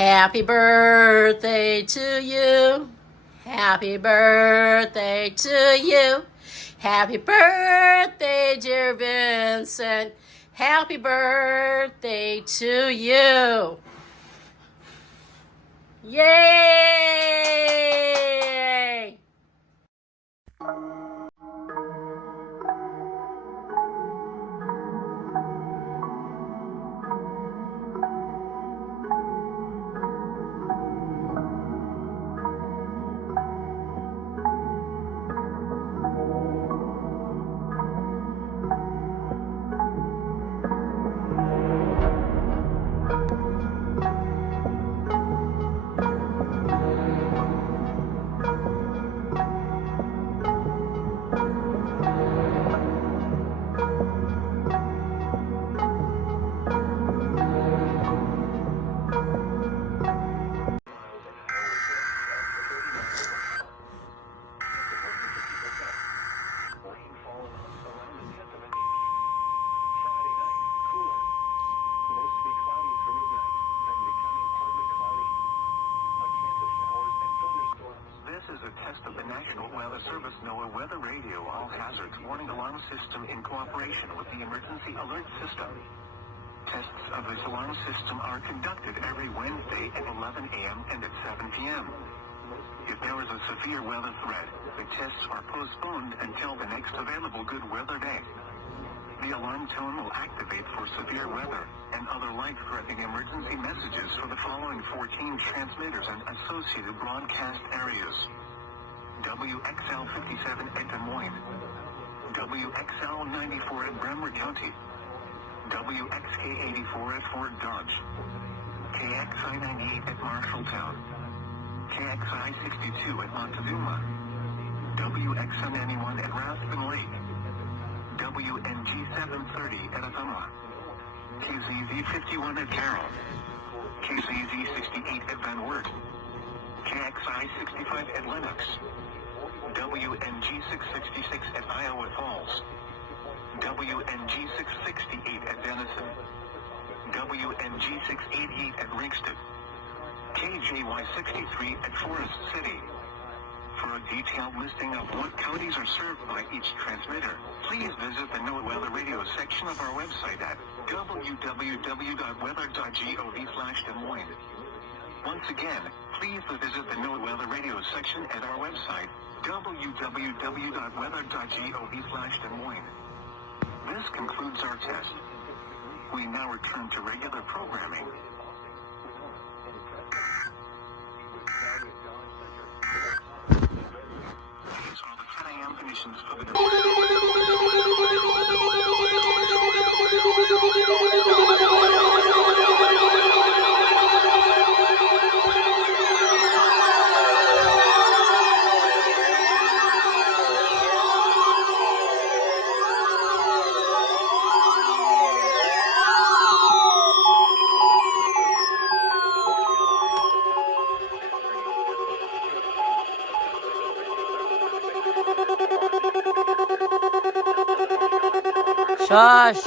Happy birthday to you. Happy birthday to you. Happy birthday, dear Vincent. Happy birthday to you. Yay! This is a test of the National Weather Service NOAA Weather Radio All Hazards Warning Alarm System in cooperation with the Emergency Alert System. Tests of this alarm system are conducted every Wednesday at 11 a.m. and at 7 p.m. If there is a severe weather threat, the tests are postponed until the next available good weather day. The alarm tone will activate for severe weather and other life-threatening emergency messages for the following 14 transmitters and associated broadcast areas. WXL 57 at Des Moines, WXL 94 at Bremer County, WXK 84 at Fort Dodge, KXI 98 at Marshalltown, KXI 62 at Montezuma, WXN 91 at Rathbun Lake, WNG 730 at Azuma, KZZ 51 at Carroll, KZZ 68 at Van Wert, KXI 65 at Lenox, WNG 666 at Iowa Falls, WNG 668 at Denison, WNG 688 at Ringsted, KJY 63 at Forest City. For a detailed listing of what counties are served by each transmitter, please visit the NOAA Weather Radio section of our website at www.weather.gov/Des Moines. Once again, please visit the NOAA Weather Radio section at our website, www.weather.gov/Des Moines. This concludes our test. We now return to regular programming. These are the 10 a.m. conditions for the Shush.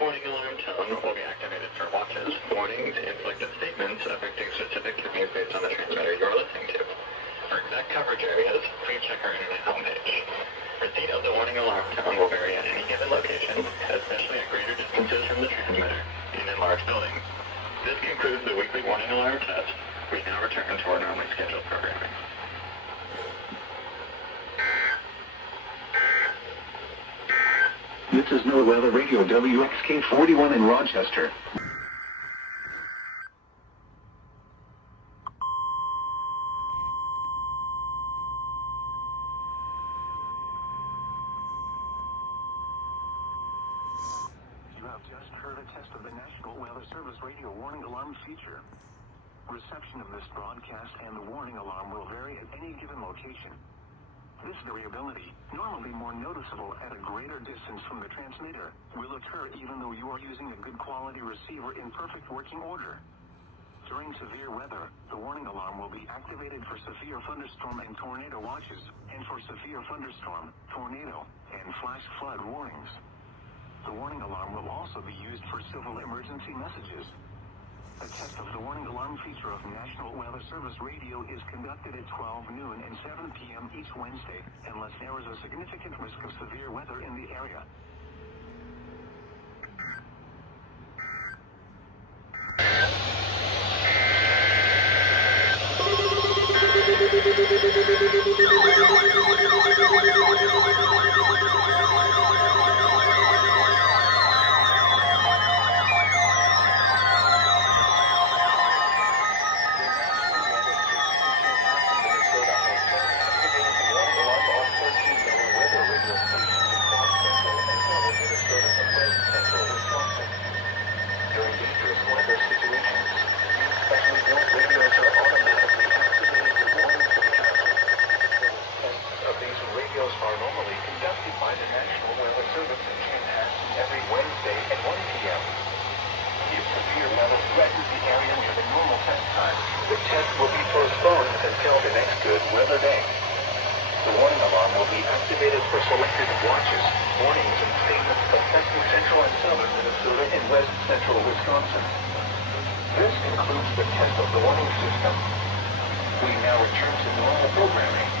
Warning alarm tone will be activated for watches, warnings, inflected statements affecting specific commands based on the transmitter you're listening to. For exact coverage areas, please check our internet homepage. Receipt of the warning alarm tone will vary at any given location, especially at greater distances from the transmitter and in large buildings. This concludes the weekly warning alarm test. We now return to our normally scheduled programming. This is NOAA Weather Radio WXK 41 in Rochester. You have just heard a test of the National Weather Service Radio Warning Alarm feature. Reception of this broadcast and the warning alarm will vary at any given location. This variability, normally more noticeable at a greater distance from the transmitter, will occur even though you are using a good quality receiver in perfect working order. During severe weather, the warning alarm will be activated for severe thunderstorm and tornado watches, and for severe thunderstorm, tornado, and flash flood warnings. The warning alarm will also be used for civil emergency messages. A test of the warning alarm feature of National Weather Service radio is conducted at 12 noon and 7 p.m. each Wednesday, unless there is a significant risk of severe weather in the area. During dangerous weather situations, these specially built radios are automatically activated to warn forecasters. Tests of these radios are normally conducted by the National Weather Service in Chanhassen every Wednesday at 1 p.m. If severe weather threatens the area near the normal test time, the test will be postponed until the next good weather day. The warning alarm will be activated for selected watches, warnings, and statements affecting central and southern Minnesota and west central Wisconsin. This concludes the test of the warning system. We now return to normal programming.